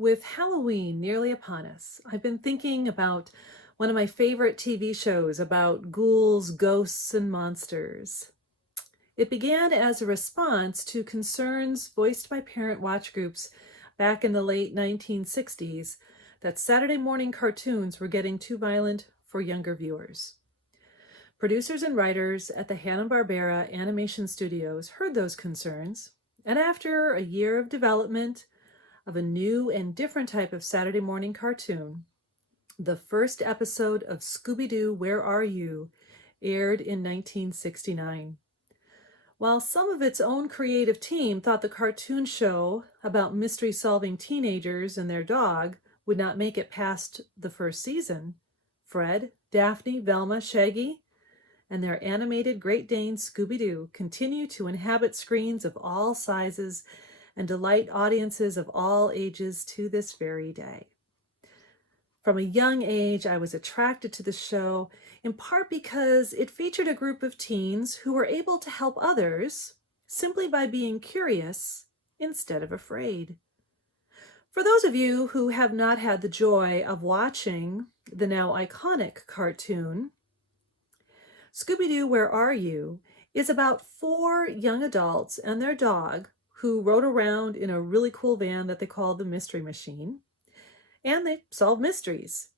With Halloween nearly upon us, I've been thinking about one of my favorite TV shows about ghouls, ghosts, and monsters. It began as a response to concerns voiced by parent watch groups back in the late 1960s that Saturday morning cartoons were getting too violent for younger viewers. Producers and writers at the Hanna-Barbera Animation Studios heard those concerns, and after a year of development of a new and different type of Saturday morning cartoon, the first episode of Scooby-Doo, Where Are You? Aired in 1969. While some of its own creative team thought the cartoon show about mystery-solving teenagers and their dog would not make it past the first season, Fred, Daphne, Velma, Shaggy, and their animated Great Dane Scooby-Doo continue to inhabit screens of all sizes and delight audiences of all ages to this very day. From a young age, I was attracted to the show, in part because it featured a group of teens who were able to help others simply by being curious instead of afraid. For those of you who have not had the joy of watching the now iconic cartoon, Scooby-Doo, Where Are You? Is about four young adults and their dog who rode around in a really cool van that they called the Mystery Machine, and they solved mysteries.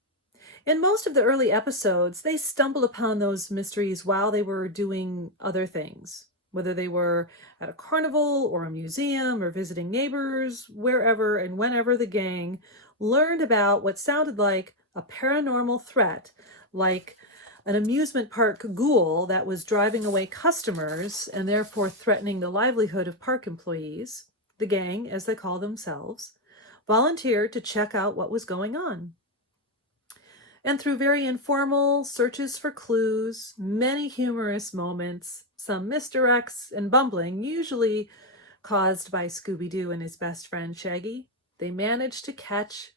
In most of the early episodes, they stumbled upon those mysteries while they were doing other things, whether they were at a carnival or a museum or visiting neighbors, wherever and whenever the gang learned about what sounded like a paranormal threat, like an amusement park ghoul that was driving away customers and therefore threatening the livelihood of park employees. The gang, as they call themselves, volunteered to check out what was going on. And through very informal searches for clues, many humorous moments, some misdirects and bumbling, usually caused by Scooby-Doo and his best friend Shaggy, they managed to catch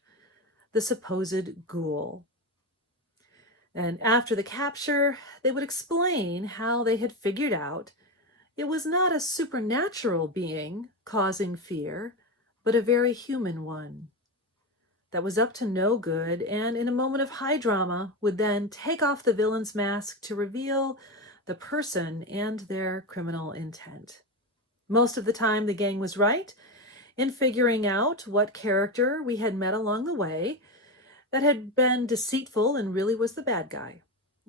the supposed ghoul. And after the capture, they would explain how they had figured out it was not a supernatural being causing fear, but a very human one that was up to no good, and in a moment of high drama would then take off the villain's mask to reveal the person and their criminal intent. Most of the time, the gang was right in figuring out what character we had met along the way that had been deceitful and really was the bad guy.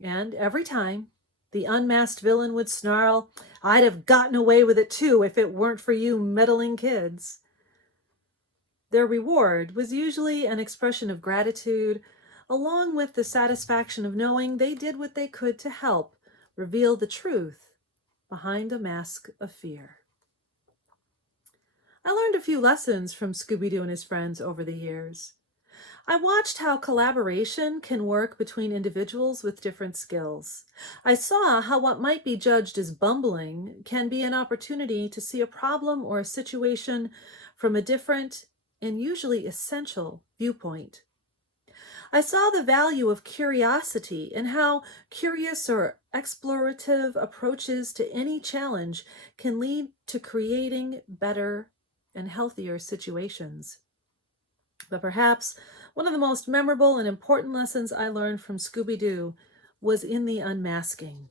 And every time, the unmasked villain would snarl, "I'd have gotten away with it too if it weren't for you meddling kids." Their reward was usually an expression of gratitude, along with the satisfaction of knowing they did what they could to help reveal the truth behind a mask of fear. I learned a few lessons from Scooby-Doo and his friends over the years. I watched how collaboration can work between individuals with different skills. I saw how what might be judged as bumbling can be an opportunity to see a problem or a situation from a different and usually essential viewpoint. I saw the value of curiosity and how curious or explorative approaches to any challenge can lead to creating better and healthier situations. But perhaps one of the most memorable and important lessons I learned from Scooby-Doo was in the unmasking,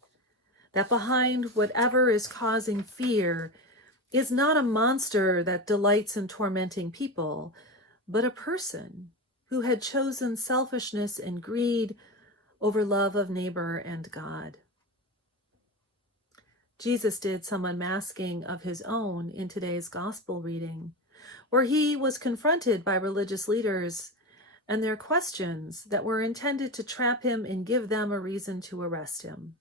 that behind whatever is causing fear is not a monster that delights in tormenting people, but a person who had chosen selfishness and greed over love of neighbor and God. Jesus did some unmasking of his own in today's gospel reading, where he was confronted by religious leaders and their questions that were intended to trap him and give them a reason to arrest him.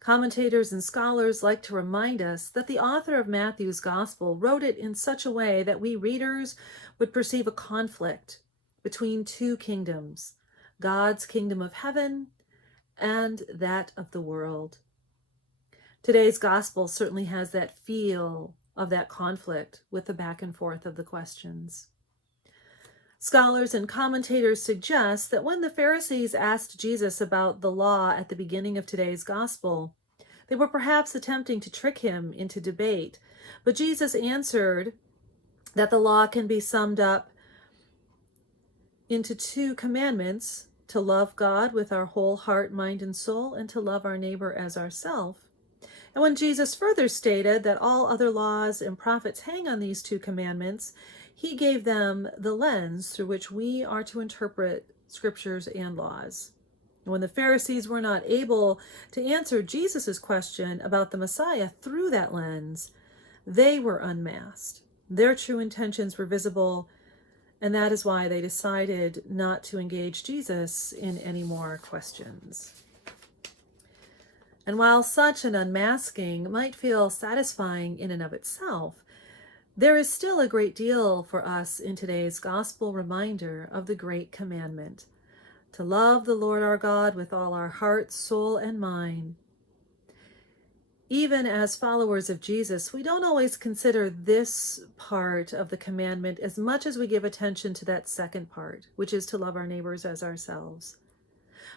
Commentators and scholars like to remind us that the author of Matthew's gospel wrote it in such a way that we readers would perceive a conflict between two kingdoms, God's kingdom of heaven and that of the world. Today's gospel certainly has that feel of that conflict with the back and forth of the questions. Scholars and commentators suggest that when the Pharisees asked Jesus about the law at the beginning of today's gospel, they were perhaps attempting to trick him into debate, but Jesus answered that the law can be summed up into two commandments: to love God with our whole heart, mind, and soul, and to love our neighbor as ourselves. And when Jesus further stated that all other laws and prophets hang on these two commandments, he gave them the lens through which we are to interpret scriptures and laws. When the Pharisees were not able to answer Jesus' question about the Messiah through that lens, they were unmasked. Their true intentions were visible, and that is why they decided not to engage Jesus in any more questions. And while such an unmasking might feel satisfying in and of itself, there is still a great deal for us in today's gospel reminder of the Great Commandment: to love the Lord our God with all our heart, soul, and mind. Even as followers of Jesus, we don't always consider this part of the commandment as much as we give attention to that second part, which is to love our neighbors as ourselves.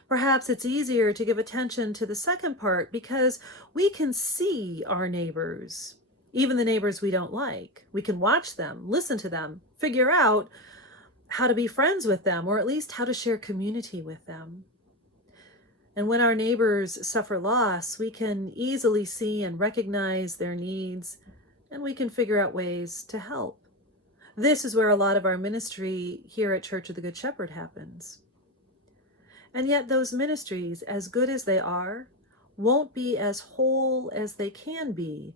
Perhaps it's easier to give attention to the second part because we can see our neighbors, even the neighbors we don't like. We can watch them, listen to them, figure out how to be friends with them, or at least how to share community with them. And when our neighbors suffer loss, we can easily see and recognize their needs, and we can figure out ways to help. This is where a lot of our ministry here at Church of the Good Shepherd happens. And yet those ministries, as good as they are, won't be as whole as they can be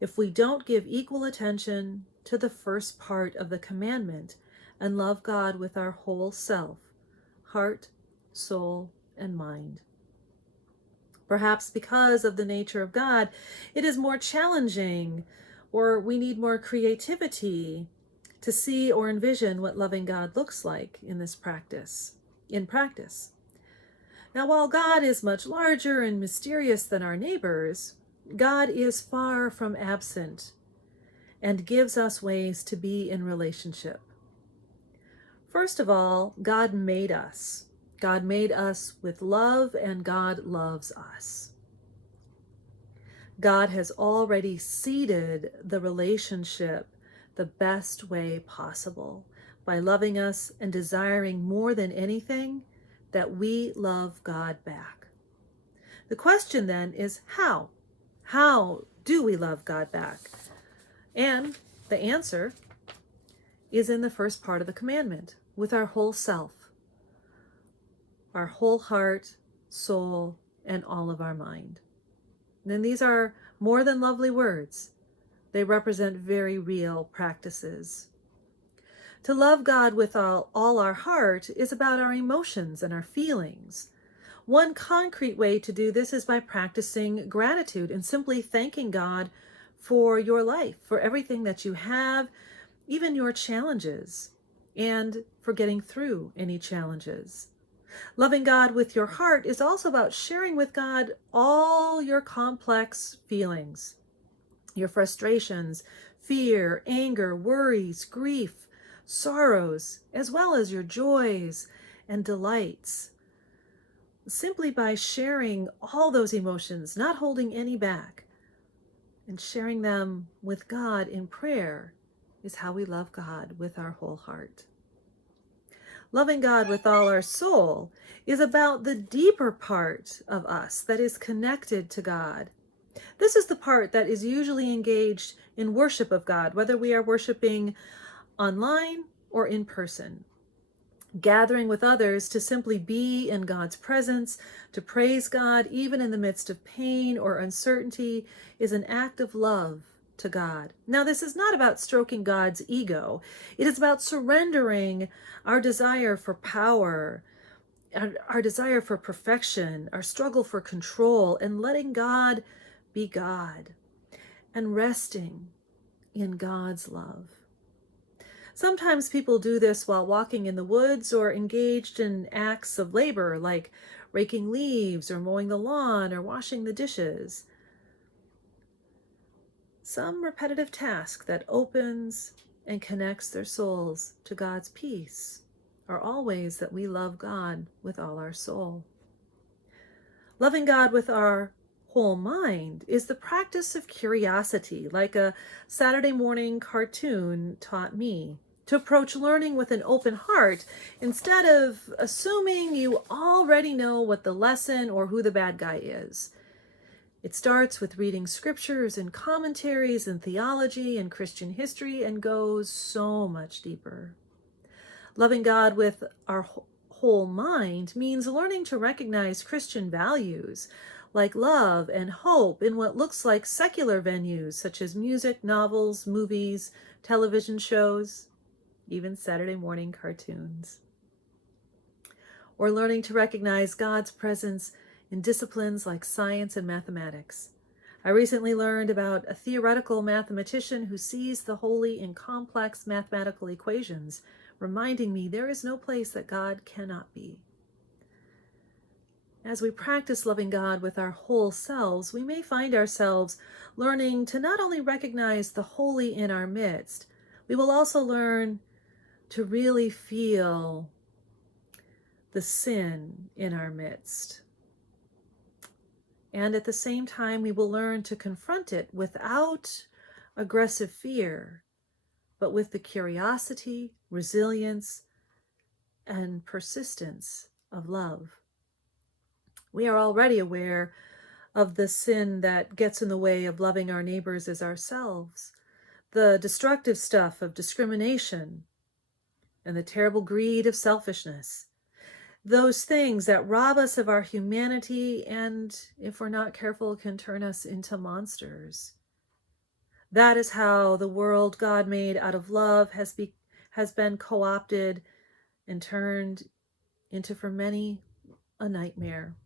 if we don't give equal attention to the first part of the commandment and love God with our whole self, heart, soul, and mind. Perhaps because of the nature of God, it is more challenging, or we need more creativity to see or envision what loving God looks like in practice. Now, while God is much larger and mysterious than our neighbors, God is far from absent and gives us ways to be in relationship. First of all, God made us. God made us with love, and God loves us. God has already seeded the relationship the best way possible by loving us and desiring more than anything that we love God back. The question then is how? How do we love God back? And the answer is in the first part of the commandment: with our whole self, our whole heart, soul, and all of our mind. And these are more than lovely words. They represent very real practices. To love God with all our heart is about our emotions and our feelings. One concrete way to do this is by practicing gratitude and simply thanking God for your life, for everything that you have, even your challenges, and for getting through any challenges. Loving God with your heart is also about sharing with God all your complex feelings, your frustrations, fear, anger, worries, grief, sorrows, as well as your joys and delights. Simply by sharing all those emotions, not holding any back, and sharing them with God in prayer is how we love God with our whole heart. Loving God with all our soul is about the deeper part of us that is connected to God. This is the part that is usually engaged in worship of God, whether we are worshiping online or in person. Gathering with others to simply be in God's presence, to praise God even in the midst of pain or uncertainty, is an act of love to God. Now, this is not about stroking God's ego. It is about surrendering our desire for power, our desire for perfection, our struggle for control, and letting God be God and resting in God's love. Sometimes people do this while walking in the woods or engaged in acts of labor like raking leaves or mowing the lawn or washing the dishes. Some repetitive task that opens and connects their souls to God's peace are all ways that we love God with all our soul. Loving God with our whole mind is the practice of curiosity, like a Saturday morning cartoon taught me. to approach learning with an open heart instead of assuming you already know what the lesson or who the bad guy is. It starts with reading scriptures and commentaries and theology and Christian history and goes so much deeper. Loving God with our whole mind means learning to recognize Christian values like love and hope in what looks like secular venues such as music, novels, movies, television shows, even Saturday morning cartoons. Or learning to recognize God's presence in disciplines like science and mathematics. I recently learned about a theoretical mathematician who sees the holy in complex mathematical equations, reminding me there is no place that God cannot be. As we practice loving God with our whole selves, we may find ourselves learning to not only recognize the holy in our midst, we will also learn to really feel the sin in our midst. And at the same time, we will learn to confront it without aggressive fear, but with the curiosity, resilience, and persistence of love. We are already aware of the sin that gets in the way of loving our neighbors as ourselves, the destructive stuff of discrimination, and the terrible greed of selfishness. Those things that rob us of our humanity and, if we're not careful, can turn us into monsters. That is how the world God made out of love has been co-opted and turned into, for many, a nightmare.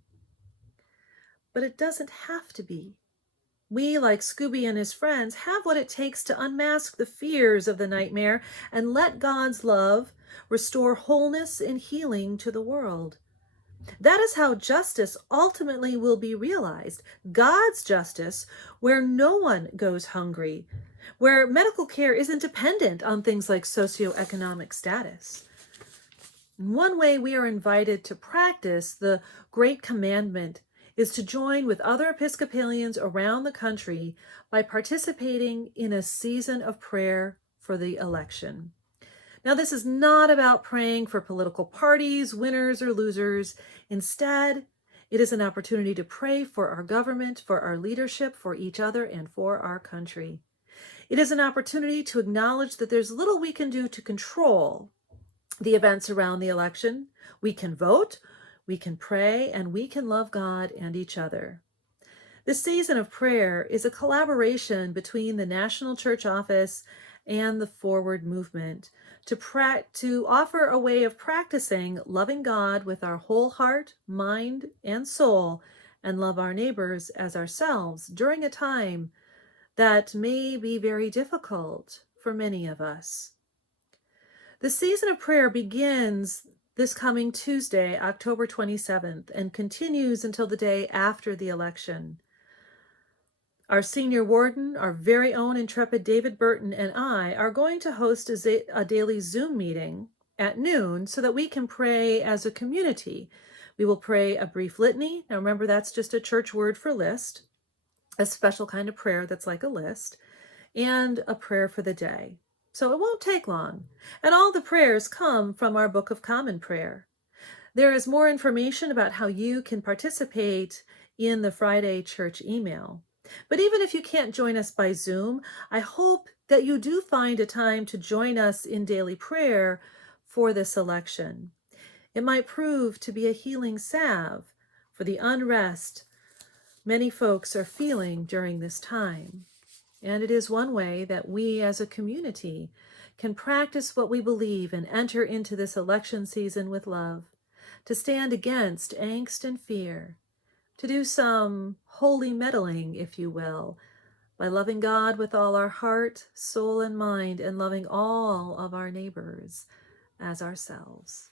But it doesn't have to be. We, like Scooby and his friends, have what it takes to unmask the fears of the nightmare and let God's love restore wholeness and healing to the world. That is how justice ultimately will be realized. God's justice, where no one goes hungry, where medical care isn't dependent on things like socioeconomic status. One way we are invited to practice the Great Commandment is to join with other Episcopalians around the country by participating in a season of prayer for the election. Now, this is not about praying for political parties, winners or losers. Instead, it is an opportunity to pray for our government, for our leadership, for each other, and for our country. It is an opportunity to acknowledge that there's little we can do to control the events around the election. We can vote, we can pray, and we can love God and each other. This season of prayer is a collaboration between the National Church Office and the Forward Movement to offer a way of practicing loving God with our whole heart, mind, and soul, and love our neighbors as ourselves during a time that may be very difficult for many of us. The season of prayer begins this coming Tuesday, October 27th, and continues until the day after the election. Our senior warden, our very own intrepid David Burton, and I are going to host a daily Zoom meeting at noon so that we can pray as a community. We will pray a brief litany. Now remember, that's just a church word for list, a special kind of prayer that's like a list, and a prayer for the day. So it won't take long. And all the prayers come from our Book of Common Prayer. There is more information about how you can participate in the Friday church email. But even if you can't join us by Zoom, I hope that you do find a time to join us in daily prayer for this election. It might prove to be a healing salve for the unrest many folks are feeling during this time. And it is one way that we as a community can practice what we believe and enter into this election season with love, to stand against angst and fear, to do some holy meddling, if you will, by loving God with all our heart, soul, and mind, and loving all of our neighbors as ourselves.